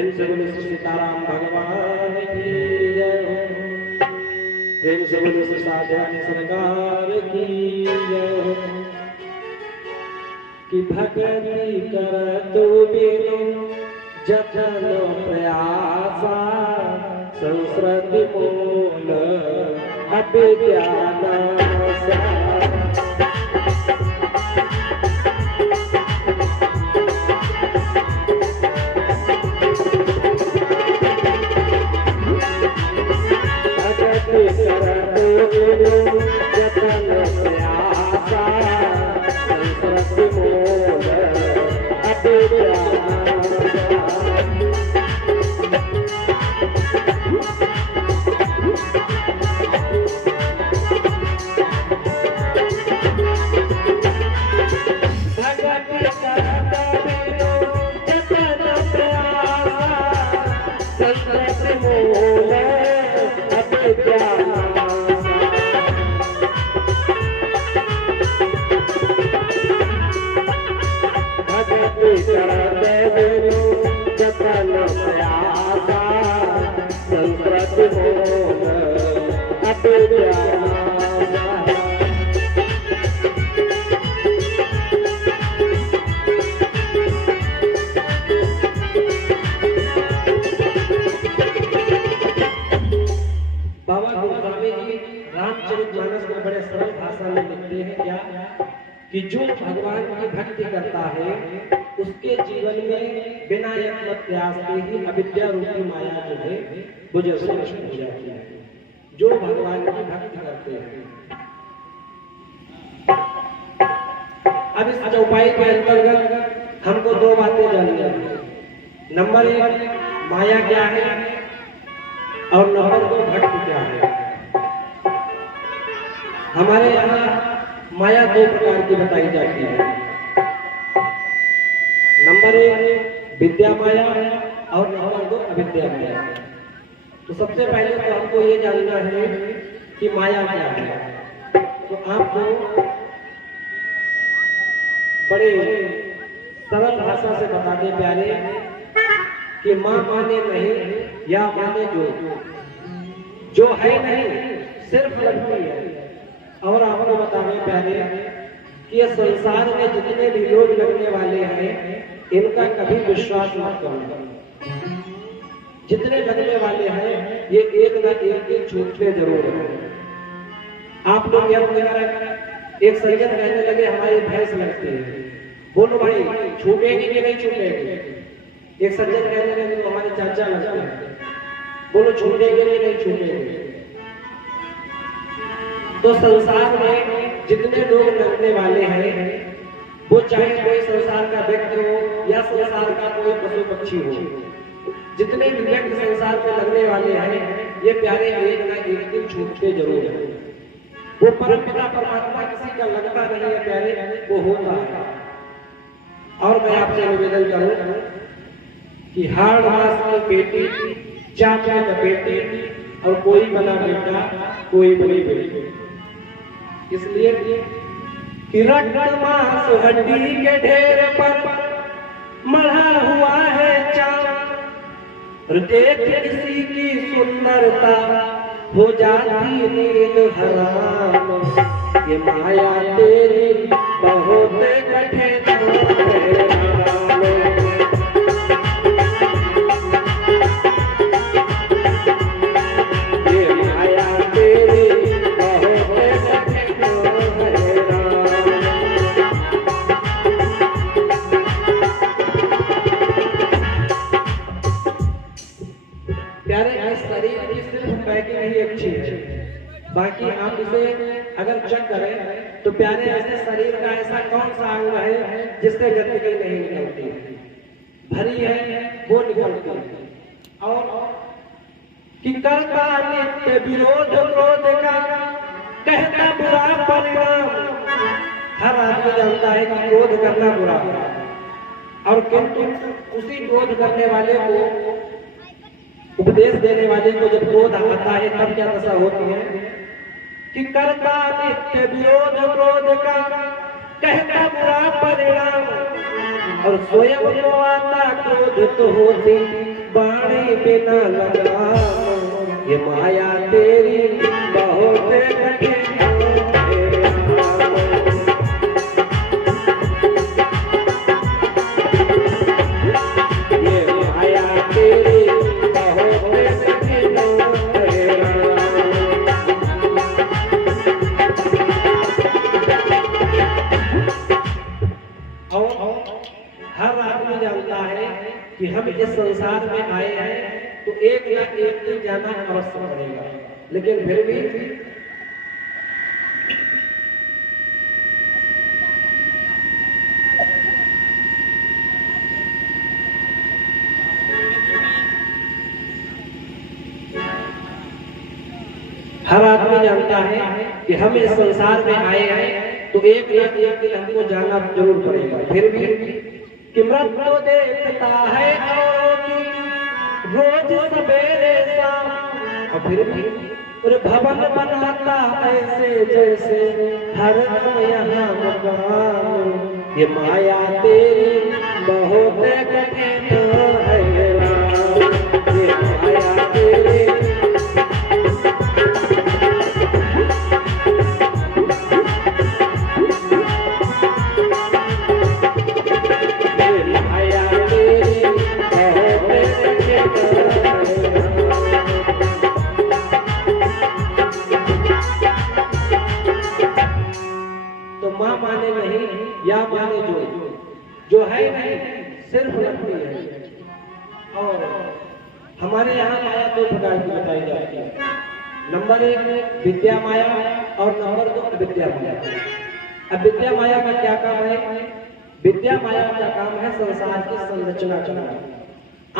प्रेम से बोले श्री सीताराम भगवान की जय हो। प्रेम से बोले श्री साध्यानी सरकार की जय हो। कि भक्ति कर तू बिनु जतन प्रयासा संस्कृति मूल अविद्यानासा। कि जो भगवान की भक्ति करता है उसके जीवन में बिना यत्न प्रयास के ही अविद्या रूपी माया जो है वो जैसे नष्ट हो जाती है। जो भगवान की भक्ति करते हैं। अब इस चौपाई के अंतर्गत हमको दो बातें जाननी है। नंबर एक, माया क्या है और नंबर दो, भक्ति क्या है। हमारे यहाँ माया दो प्रकार की बताई जाती है। नंबर एक विद्या माया और नंबर दो अविद्या माया। तो सबसे पहले तो हमको ये जानना है कि माया क्या है। तो आपको बड़े सरल भाषा से बता दे प्यारे कि माँ माने नहीं या माने जो है नहीं सिर्फ लगती है। और आपको बतावे प्यारे कि ये संसार में जितने भी लोग लगने वाले हैं इनका कभी विश्वास मत करो। जितने लगने वाले हैं ये एक न एक दिन छूटते जरूर हैं। आप लोग यह एक सज्जन कहने लगे हमारी भैंस लगती है। बोलो भाई छूटेगी कि नहीं छूटेगी। एक सज्जन कहने लगे हमारे चाचा लगते हैं। बोलो छूटेगी कि नहीं छूटेगी। तो संसार में जितने लोग लगने वाले हैं वो चाहे कोई संसार का व्यक्ति हो या संसार का कोई पशु पक्षी हो, जितने भी व्यक्ति संसार में लगने वाले हैं ये प्यारे एक ना एक दिन छूटते जरूर हैं। वो परमपिता परमात्मा किसी का लगता नहीं है प्यारे, वो होता है। और मैं आपसे निवेदन करूं कि हाड़ मास की बेटी चाचा लपेटी और कोई बना बेटा कोई बड़ी बेटी। इसलिए कि रक्त मांस हड्डी के ढेर पर मढ़ा हुआ है चांद। देख किसी की सुंदरता हो जाती नींद हराम। ये माया तेरी बहुत कठिन है। बाकी आप इसे अगर चेक करें तो प्यारे ऐसे शरीर का ऐसा कौन सा अंग है जिससे गंदगी नहीं निकलती है, भरी है वो निकलती है। और कि करता नित्य विरोध क्रोध का कहता बुरा परिणाम। हर आदमी जानता है कि क्रोध करना बुरा है, और किंतु उसी क्रोध करने वाले को उपदेश देने वाले को जब क्रोध आता है तब क्या दशा होती है कि करता नित्य विरोध क्रोध का कहता बुरा परिणाम। और स्वयं को आता क्रोध तो होती बाणी बिना लगा ये माया तेरी बहुत कठिन ये माया तेरी बहुत कठिन हर आदमी जानता है कि हम इस संसार में आए हैं तो एक या एक दिन जाना अवश्य पड़ेगा, लेकिन फिर भी हर आदमी जानता है कि हम इस संसार में आए हैं तो एक या एक दिन हमको जाना जरूर पड़ेगा। फिर भी कि मृत्यु देखता है रोज सवेरे शाम, और फिर भी भवन बनाता ऐसे जैसे हर दम यहाँ मकान ये माया तेरी बहुत कठिन है ये माया तेरी या माने जो है नहीं सिर्फ लगती है। और हमारे यहाँ माया दो प्रकार की बताई जाती है। नंबर 1 विद्या माया और नंबर 2 अविद्या माया। अविद्या माया का क्या काम है? विद्या माया का काम है संसार की संरचना करना।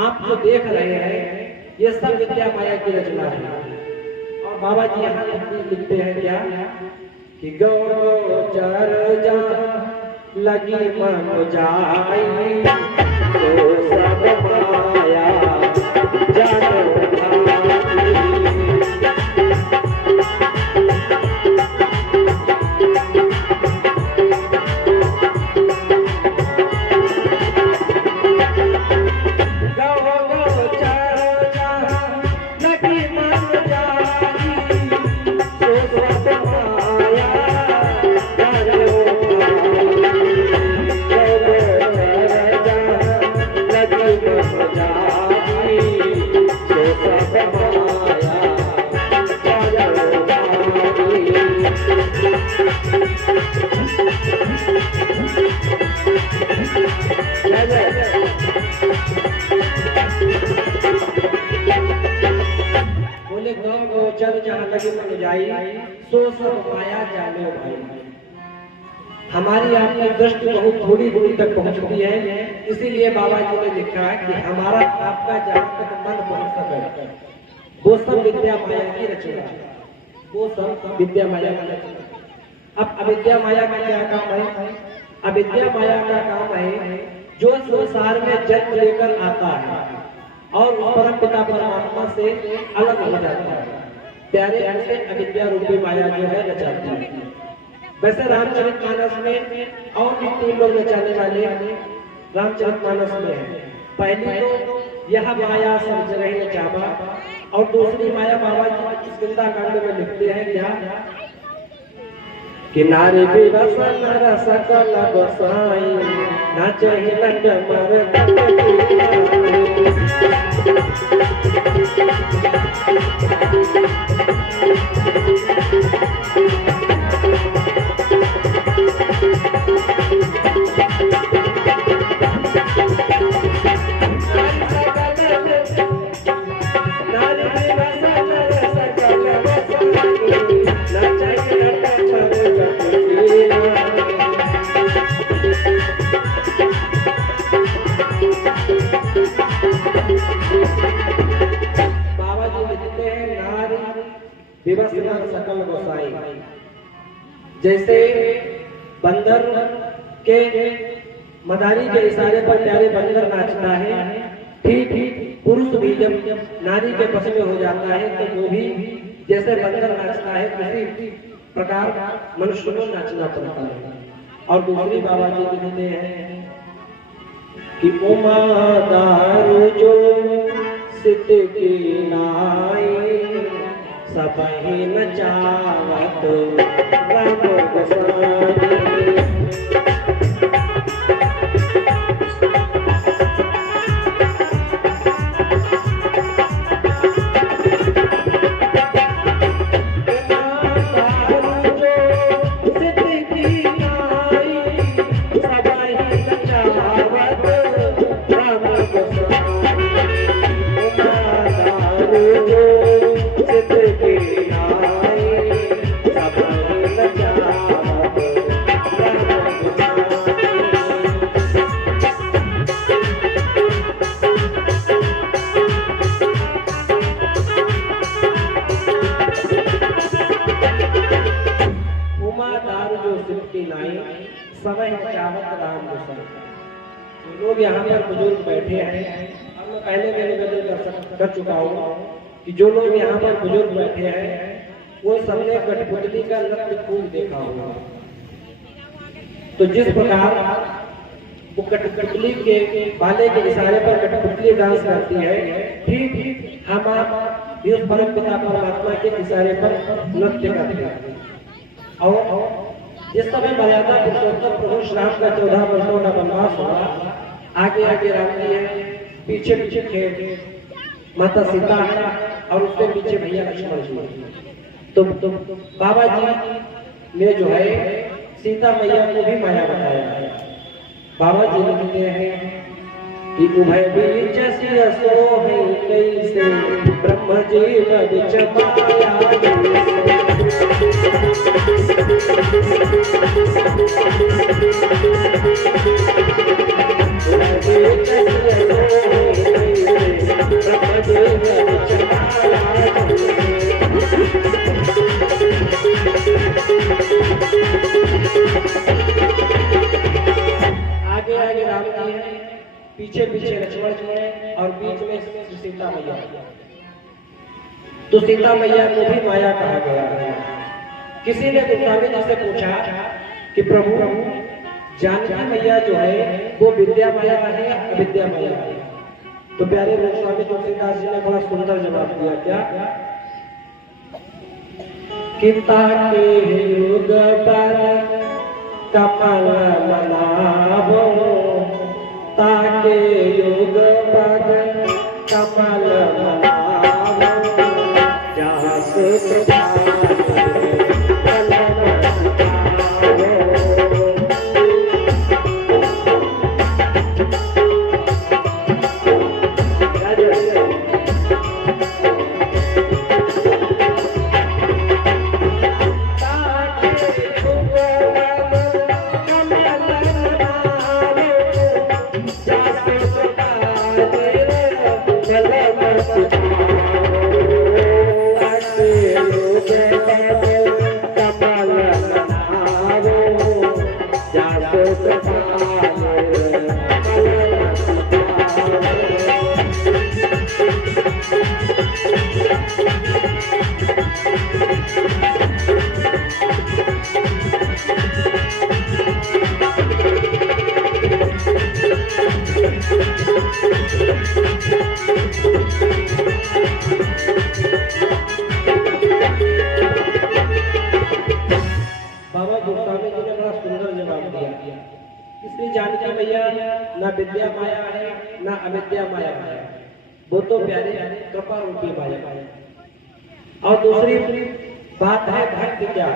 आप जो देख रहे हैं ये सब विद्या माया की रचना है। और बाबा जी यहाँ लिखते हैं क्या कि गोचर जा लगी मन जाई तो सब माया जानो सो सब माया जानो भाई। हमारी आपकी दृष्टि बहुत थोड़ी दूरी तक पहुंचती है, इसीलिए बाबा जी ने लिखा है कि हमारा आपका जहाँ तक मन पहुंच सके वो सब विद्या माया की रचना, वो सब विद्या माया की रचना। अब अविद्या माया का क्या काम है? अविद्या माया का काम है जो संसार में जन्म लेकर आता है और परम पिता परमात्मा से अलग हो जाता है, प्यारे ऐसे अविद्या रूपी माया जो है रचाती है। वैसे रामचरितमानस में और भी 3 लोग रचाने वाले रामचरितमानस में है। पहली तो यह माया समझ रही नचावा, और दूसरी माया बाबा जी किस्किंधा कांड में लिखते हैं क्या कि नारी विरस नर सकल गोसाई नाचहि नट मर सकल गोसाई। जैसे बंदर के मदारी के इशारे पर प्यारे बंदर नाचता है, ठीक पुरुष भी जब नारी के बस में हो जाता है तो वो भी जैसे बंदर नाचता है उसी प्रकार मनुष्य को नाचना पड़ता है। और दूसरी बाबा जी लिखते हैं कि उमा दारू जो सिद्ध की नाई सबहि नचावत राम गोसाई। लोग यहाँ पर बुजुर्ग बैठे हैं, और मैं पहले भी निवेदन कर चुका हूँ कि जो लोग यहाँ पर बुजुर्ग बैठे हैं वो सबने कठपुतली का नृत्य खूब देखा होगा। तो जिस प्रकार वो कठपुतली के भाले के इशारे पर कठपुतली डांस करती है, ठीक हम आप इस परम पिता परमात्मा के इशारे पर नृत्य करते हैं। और जिस समय मर्यादा पुरुषोत्तम प्रभु श्री राम का 14 वर्षों का वनवास हुआ, आगे आगे राम जी है, पीछे पीछे थे माता सीता है, और उसके पीछे भैया लक्ष्मण जी। तो बाबा जी ने जो है सीता मैया को भी माया बताया है। बाबा जी लिखते हैं कि उभय बीच सिरसो है कैसे ब्रह्म जी बीच आगे आगे राम जी है, पीछे पीछे लक्ष्मण जी है, और बीच में सीता मैया। तो सीता मैया को भी माया कहा गया है। किसी ने गोस्वामी जी से पूछा कि प्रभु जानकी मैया जो है वो विद्या माया है या अविद्या माया है? तो प्यारे गोस्वामी तुलसीदास जी ने बड़ा सुंदर जवाब दिया। क्या कि ताके युग पर कमल मनावो, ताके युग पर कमल मनावो, जहाँ से जानकी मैया ना विद्या माया है ना अविद्या माया है, वो तो प्यारे कृपा रूपी माया है। और दूसरी बात है भक्ति क्या।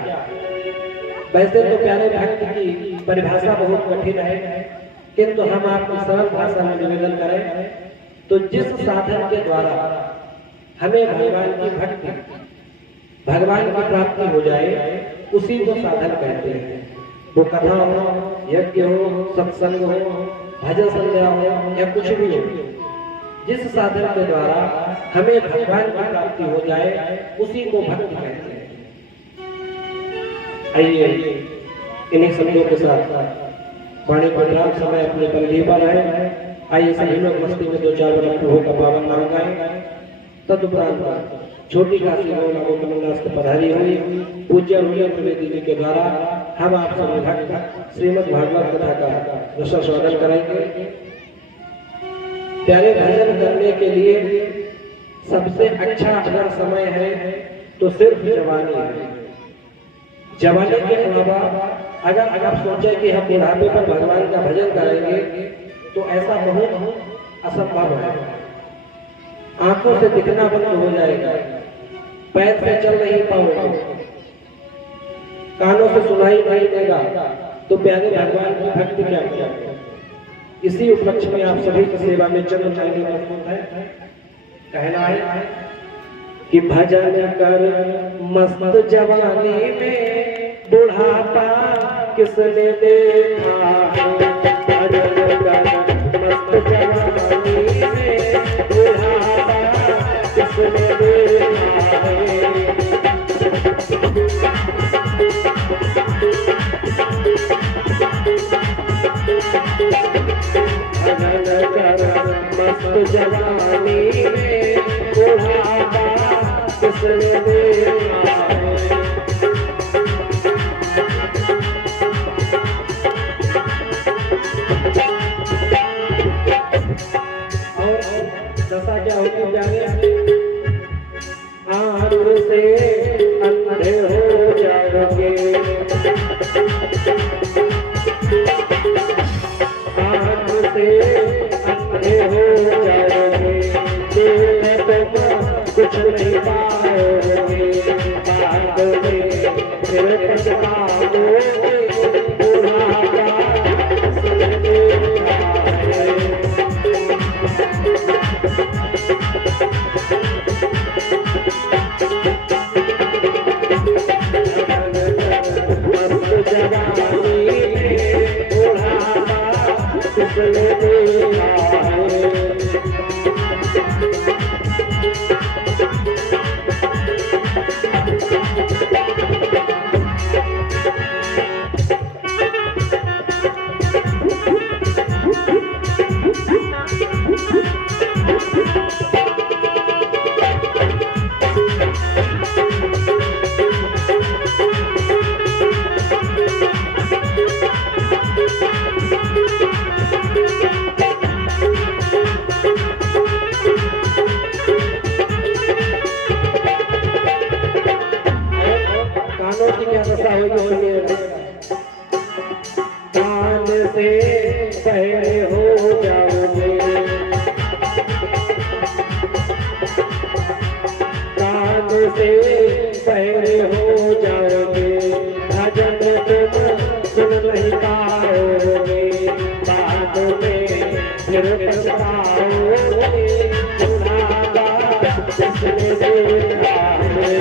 वैसे तो प्यारे भक्ति की परिभाषा बहुत कठिन है, किंतु हम आपको सरल भाषा में निवेदन करें तो जिस साधन के द्वारा हमें भगवान की भक्ति, भगवान की प्राप्ति हो जाए, उसी को साधन कहते हैं। वो कथा हो, यज्ञ हो, सत्संग हो, भजन संध्या हो, या कुछ भी हो, जिस साधन के द्वारा हमें भगवान की प्राप्ति हो जाए, उसी को भक्ति कहते हैं। आइए इन्हीं शब्दों के साथ वाणी परिणाम समय अपने बंदी पर है। आइए सभी लोग मस्ती में 2-4 बार प्रभु का पावन नाम गाएं। तदुपरांत छोटी काशी को कमलनाथ पधारी हुई पूज्य त्रिवेदी जी के द्वारा हम आप सभी भक्त श्रीमद् भागवत कथा का रसास्वादन करेंगे। प्यारे भजन करने के लिए सबसे अच्छा अगर समय है तो सिर्फ जवानी है। जवानी के अलावा अगर आप सोचे कि हम बुढ़ापे पर भगवान का भजन करेंगे तो ऐसा बहुत असंभव है। आंखों से दिखना बंद हो जाएगा, पैर से चल नहीं पाओगे, कानों से सुनाई नहीं देगा, तो प्यारे भगवान की भक्ति क्या करेंगे। इसी उपलक्ष्य में आप सभी की सेवा में चरण चाहिए प्रस्तुत है। कहना है कि भजन कर मस्त जवानी में बुढ़ापा किसने देखा है। भजन कर मस्त जवानी में बुढ़ापा किसने देखा है। मस्त जवानी में बुढ़ापा किसने देखा है। और दशा क्या होती प्यारे, आँख से अंधे हो जाओगे, आँख से अंधे हो जाओगे, कुछ नहीं पाओगे, बाद में फिर पछताओगे, बुढ़ापा किसने देखा है। मस्त जवानी में बुढ़ापा किसने देखा है। कानों की क्या दशा होगी, कान से बहरे हो जाओगे, कान से बहरे हो जाओगे, भजन तुम सुन नहीं पाओगे, बाद में फिर पछताओगे, बुढ़ापा किसने देखा है।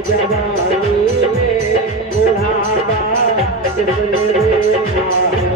जवानी में बुढ़ापा किसने देखा है।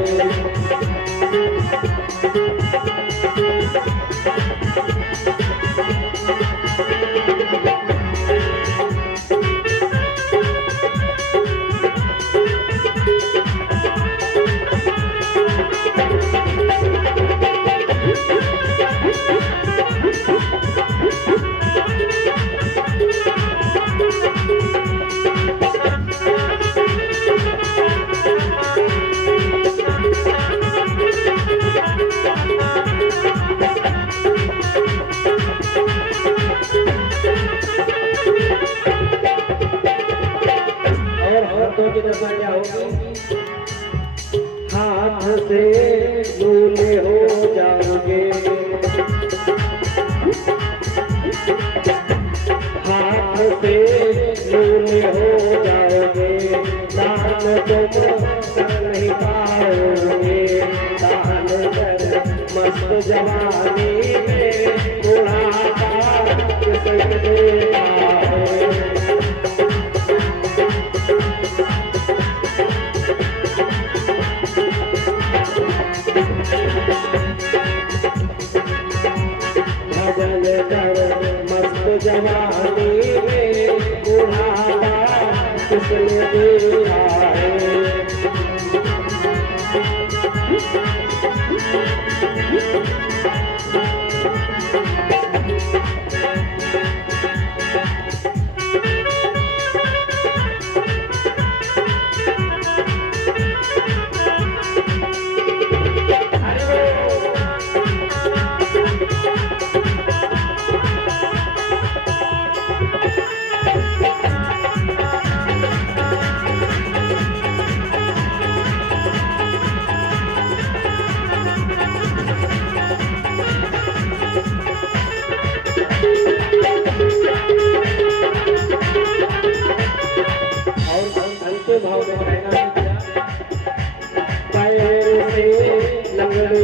हाथों की दशा क्या होगी, हाथ से लूले हो जाओगे, हाथ से लूले हो जाओगे, दान तुम कर नहीं पाओगे, दान कर मस्त जवानी में बुढ़ापा किसने देखा है। भजन कर मस्त जवानी में बुढ़ापा किसने देखा है।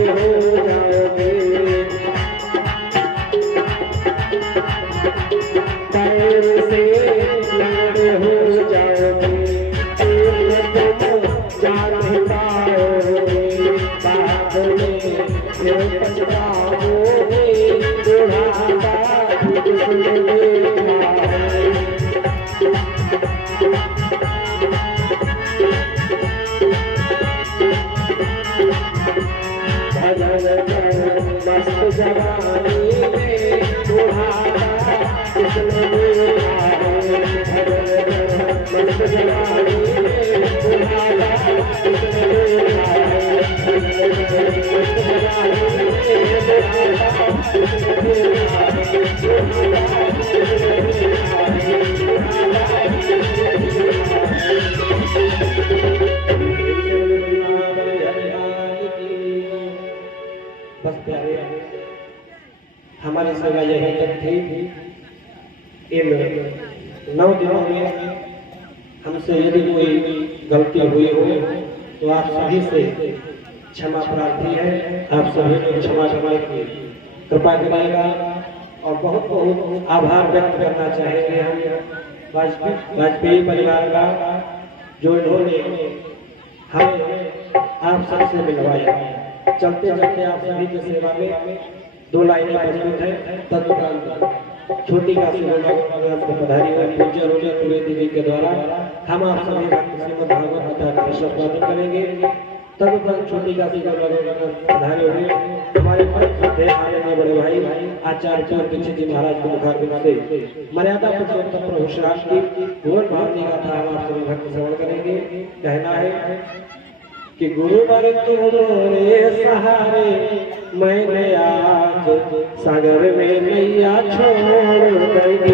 हो जाओगे, पैर से लंगड़े हो जाओगे, तुम जा नहीं पाओगे, बाद में फिर पछताओगे, बुढ़ापा तुमने देखा है। मस्त जवानी में बुढ़ापा किसने देखा है, मस्त जवानी में बुढ़ापा किसने देखा है, मस्त जवानी में बुढ़ापा किसने देखा है, बुढ़ापा किसने देखा है, बुढ़ापा किसने देखा है। बस प्यारे, हमारी सेवा यही तक थी। इन 9 दिनों में हमसे यदि कोई गलती हुई हो तो आप सभी से क्षमा प्रार्थी है, आप सभी को क्षमा करने की कृपा करिएगा। और बहुत बहुत आभार व्यक्त करना चाहेंगे हम वाजपेयी परिवार का, जो इन्होंने हमें आप सबसे मिलवाया। चलते चलते आप सभी की सेवा में 2 लाइनें प्रस्तुत है। तदुपरांत छोटी काशी पधारी हुई पूज्य रोजा त्रिवेदी जी के द्वारा हम आप सभी श्रीमद् भागवत कथा का संपादन करेंगे। तदुपरांत छोटी काशी पधारे हुए हमारे आदरणीय बड़े भाई आचार्य दीक्षित जी महाराज के मुखारबिंद से मर्यादा पुरुषोत्तम प्रभु श्री राम की भुवन भारती गाथा हम आप सभी भक्त श्रवण करेंगे। कहना है कि गुरुवर तुम्हारे सहारे मैंने आज सागर में नैया छोड़ गई।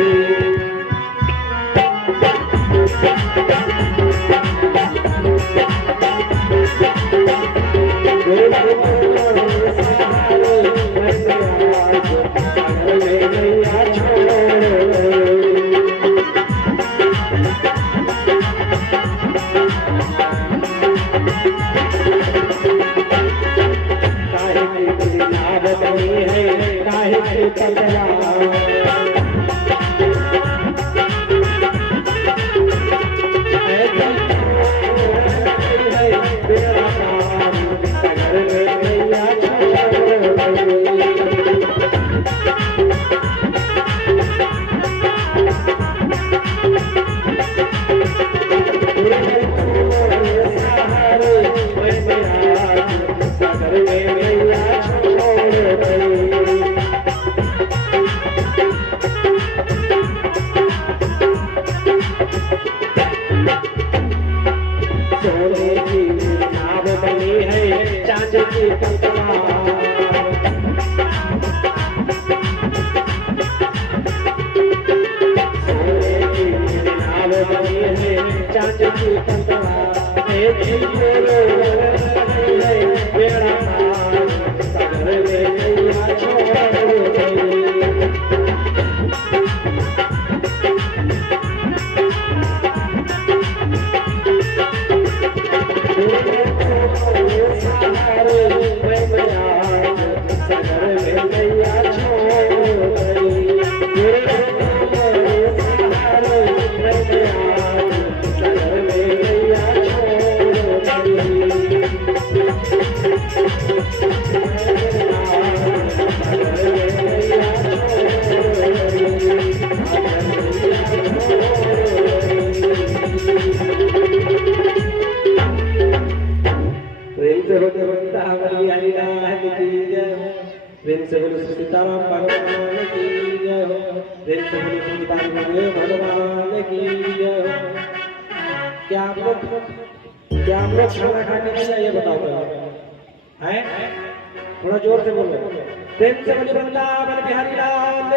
सीताराम भगवान की जय हो, भगवान की जय हो। क्या आप लोग खाना खाने नहीं चाहिए बताओ हैं? थोड़ा जोर से बोलो। प्रेम से बोलो वृंदावन बिहारी लाल।